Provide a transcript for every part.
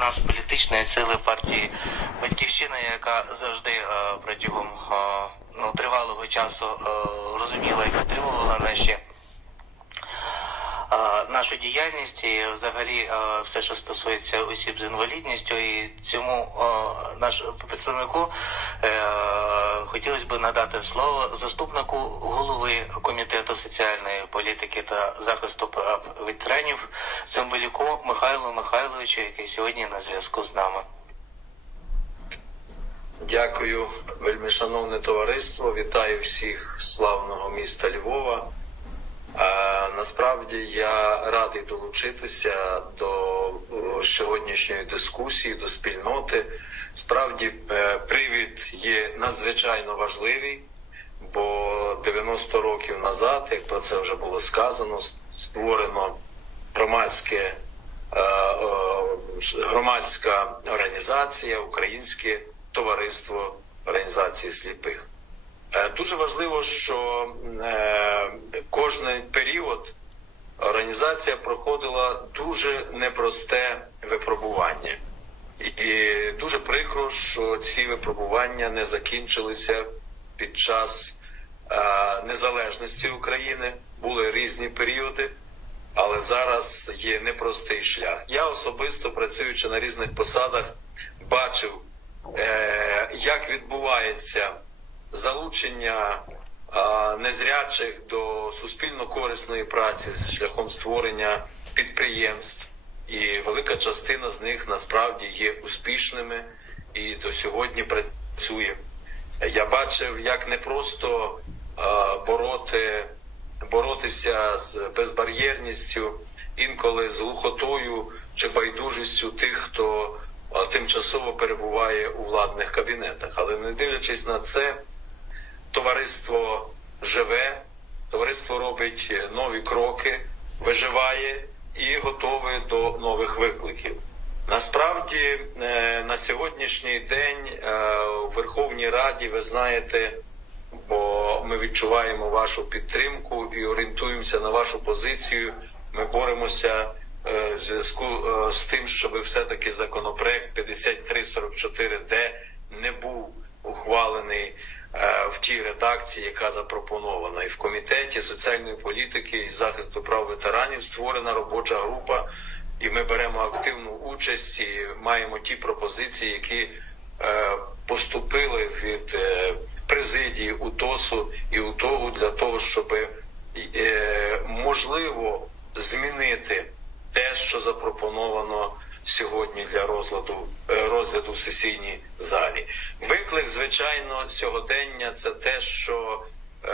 нас політичної сили партії Батьківщина, яка завжди е, протягом е, ну, тривалого часу е, розуміла і підтримувала наші нашу діяльність і взагалі е, все, що стосується осіб з інвалідністю, і цьому е, наш представнику е, хотілося б надати слово заступнику голови комітету соціальної політики та захисту прав ветеранів Цимбалюку Михайлу Михайловичу, який сьогодні на зв'язку з нами. Дякую, вельми шановне товариство. Вітаю всіх славного міста Львова. Насправді я радий долучитися до сьогоднішньої дискусії, до спільноти. Справді, е, привід є надзвичайно важливий, бо 90 років назад, як про це вже було сказано, створено громадське е, е, громадська організація, Українське товариство організації сліпих. Е, Дуже важливо, що е, кожний період організація проходила дуже непросте випробування. І дуже прикро, що ці випробування не закінчилися під час е, незалежності України. Були різні періоди, але зараз є непростий шлях. Я особисто працюючи на різних посадах, бачив, як відбувається залучення незрячих до суспільно корисної праці шляхом створення підприємств. І велика частина з них насправді є успішними і до сьогодні працює. Я бачив, як не просто бороти, боротися з безбар'єрністю, інколи з глухотою чи байдужістю тих, хто тимчасово перебуває у владних кабінетах. Але не дивлячись на це, товариство живе, товариство робить нові кроки, виживає і готове до нових викликів. Насправді е, на сьогоднішній день е, у Верховній Раді ви знаєте, бо ми відчуваємо вашу підтримку і орієнтуємося на вашу позицію. Ми боремося е, в зв'язку з тим, щоб все-таки законопроект 5344Д не був ухвалений в тій редакції, яка запропонована. І в комітеті соціальної політики і захисту прав ветеранів створена робоча група, і ми беремо активну участь і маємо ті пропозиції, які е, поступили від е, президії УТОСу і УТОГу для того, щоб е, можливо змінити те, що запропоновано сьогодні для розгляду е, розгляду в сесійній залі. Виклик, звичайно, сьогодення це те, що е,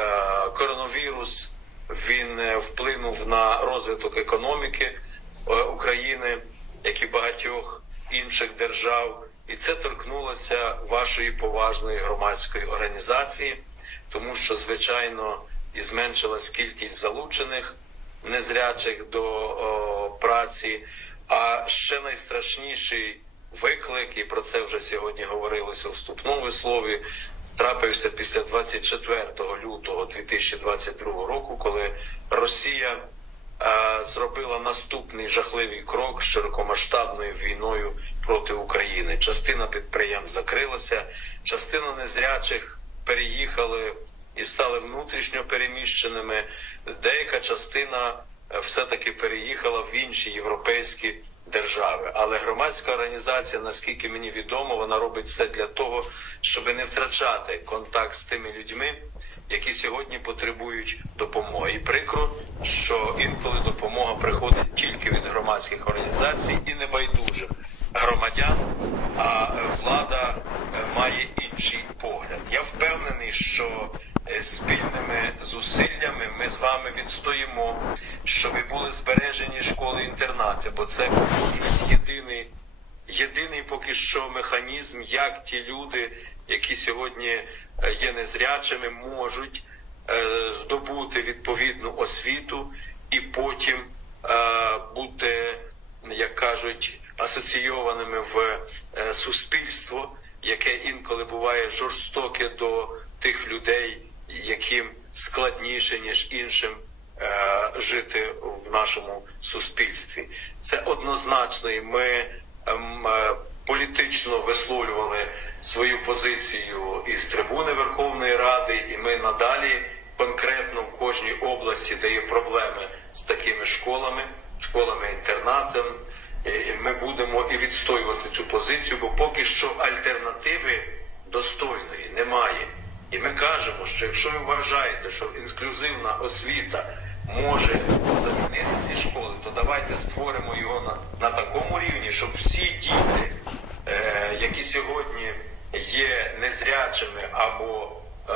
коронавірус він е, вплинув на розвиток економіки е, України, як і багатьох інших держав, і це торкнулося вашої поважної громадської організації, тому що, звичайно, і зменшилась кількість залучених незрячих до о, праці. А ще найстрашніший виклик, і про це вже сьогодні говорилося у вступному слові, трапився після 24 лютого 2022 року, коли Росія е, зробила наступний жахливий крок широкомасштабною війною проти України. Частина підприємств закрилася, частина незрячих переїхали і стали внутрішньо переміщеними. Деяка частина все-таки переїхала в інші європейські держави. Але громадська організація, наскільки мені відомо, вона робить все для того, щоб не втрачати контакт з тими людьми, які сьогодні потребують допомоги. І прикро, що інколи допомога приходить тільки від громадських організацій і небайдужих громадян, а влада е, має інший погляд. Я впевнений, що е, спільними зусиллями ми з вами відстоїмо, щоб були збережені школи-інтернати, бо це єдиний, єдиний поки що механізм, як ті люди, які сьогодні е, є незрячими, можуть е, здобути відповідну освіту і потім е, бути, як кажуть, асоційованими в суспільство, яке інколи буває жорстоке до тих людей, яким складніше ніж іншим жити в нашому суспільстві. Це однозначно, і ми ем, е, висловлювали свою позицію із трибуни Верховної Ради, і ми надалі конкретно в кожній області, де є проблеми з такими школами, школами-інтернатами, і ми будемо і відстоювати цю позицію, бо поки що альтернативи достойної немає. І ми кажемо, що якщо ви вважаєте, що інклюзивна освіта може замінити ці школи, то давайте створимо його на, на такому рівні, щоб всі діти, е, які сьогодні є незрячими або е,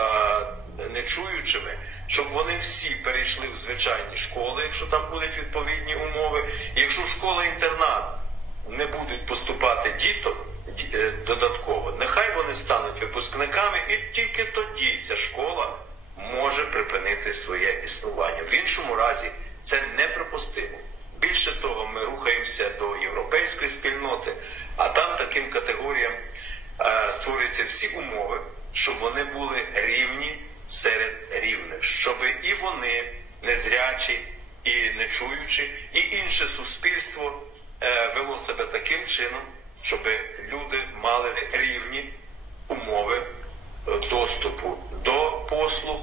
нечуючими, щоб вони всі перейшли в звичайні школи, якщо там будуть відповідні умови. І якщо школа-інтернат не будуть поступати діток ді- додатково, нехай вони стануть випускниками, і тільки тоді ця школа може припинити своє існування. В іншому разі це неприпустимо. Більше того, ми рухаємося до європейської спільноти, а там таким категоріям е, створюються всі умови, щоб вони були рівні серед рівних, щоб і вони, незрячі, і нечуючі, і інше суспільство е, вело себе таким чином, щоб люди мали рівні умови е, доступу до послуг,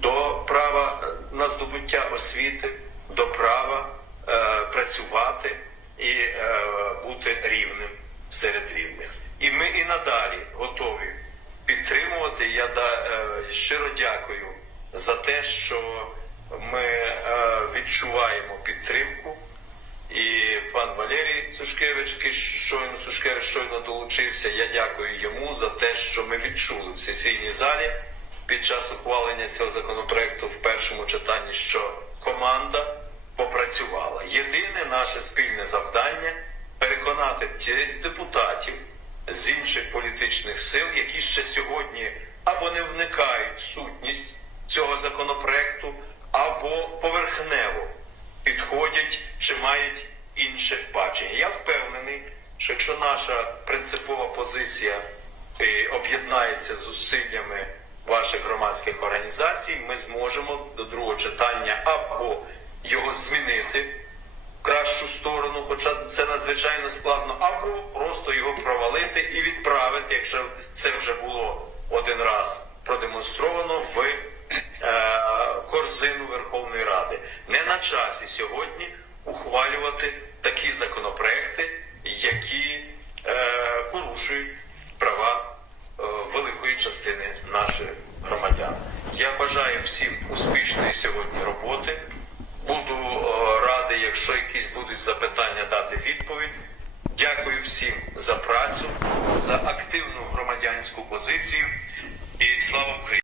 до права е, на здобуття освіти, до права е, працювати і е, бути рівним серед рівних. І ми і надалі готові підтримувати. Я да, е, щиро дякую за те, що ми е, відчуваємо підтримку. І пан Валерій Сушкевич, який щойно Сушкевич щойно долучився. Я дякую йому за те, що ми відчули в сесійній залі під час ухвалення цього законопроекту в першому читанні, що команда попрацювала. Єдине наше спільне завдання переконати тих депутатів з інших політичних сил, які ще сьогодні або не вникають в сутність цього законопроекту, або поверхнево підходять чи мають інше бачення. Я впевнений, що якщо наша принципова позиція е, об'єднається з зусиллями ваших громадських організацій, ми зможемо до другого читання або його змінити в кращу сторону, хоча це надзвичайно складно, або просто його провалити і відправити, якщо це вже було один раз продемонстровано в часі сьогодні ухвалювати такі законопроекти, які е, порушують права е, великої частини наших громадян. Я бажаю всім успішної сьогодні роботи. Буду е, радий, якщо якісь будуть запитання, дати відповідь. Дякую всім за працю, за активну громадянську позицію і слава Україні!